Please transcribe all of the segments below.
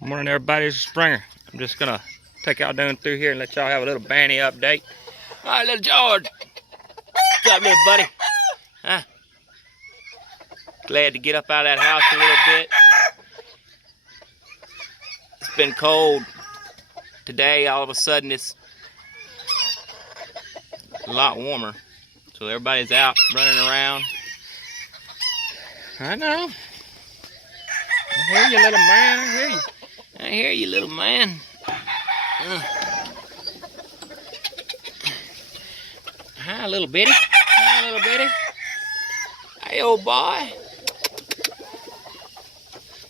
Good morning, everybody. This is Springer. I'm just gonna take y'all down through here and let y'all have a little Banny update. All right, little George. What's up, little buddy? Huh? Glad to get up out of that house a little bit. It's been cold. Today, all of a sudden, it's a lot warmer. So everybody's out running around. I know. I hear you, little man. I hear you. I hear you, little man. Hi, little bitty. Hi, little bitty. Hey, old boy.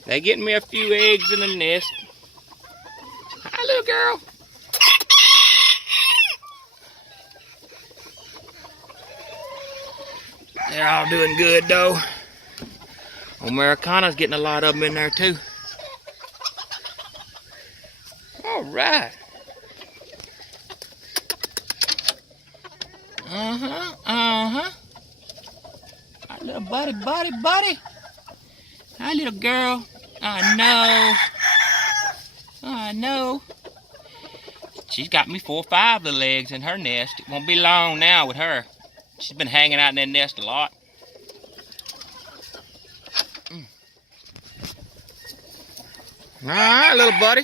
They getting me a few eggs in the nest. Hi, little girl. They're all doing good, though. Americana's getting a lot of them in there, too. All right. Hi, little buddy. Hi, little girl. I know. She's got me 4 or 5 little eggs in her nest. It won't be long now with her. She's been hanging out in that nest a lot. All right, little buddy.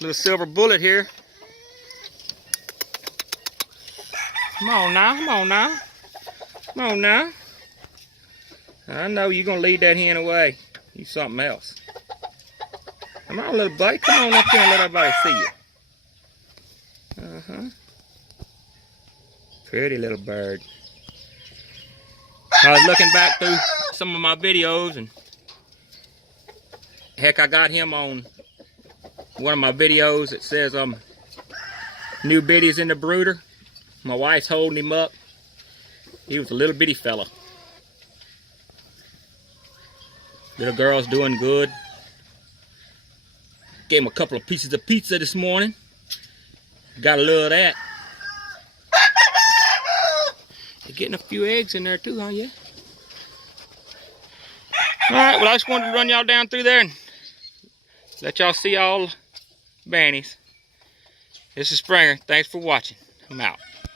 Little silver bullet here. Come on now. I know you're gonna lead that hen away. You something else. Come on, little buddy. Come on up here and let everybody see you. Pretty little bird. I was looking back through some of my videos, and heck, I got him on one of my videos. It says new biddies in the brooder. My wife's holding him up. He was a little bitty fella. Little girl's doing good. Gave him a couple of pieces of pizza this morning. Gotta love that. You're getting a few eggs in there too, huh? Yeah. Alright, well, I just wanted to run y'all down through there and let y'all see all Bannies. This is Springer. Thanks for watching. I'm out.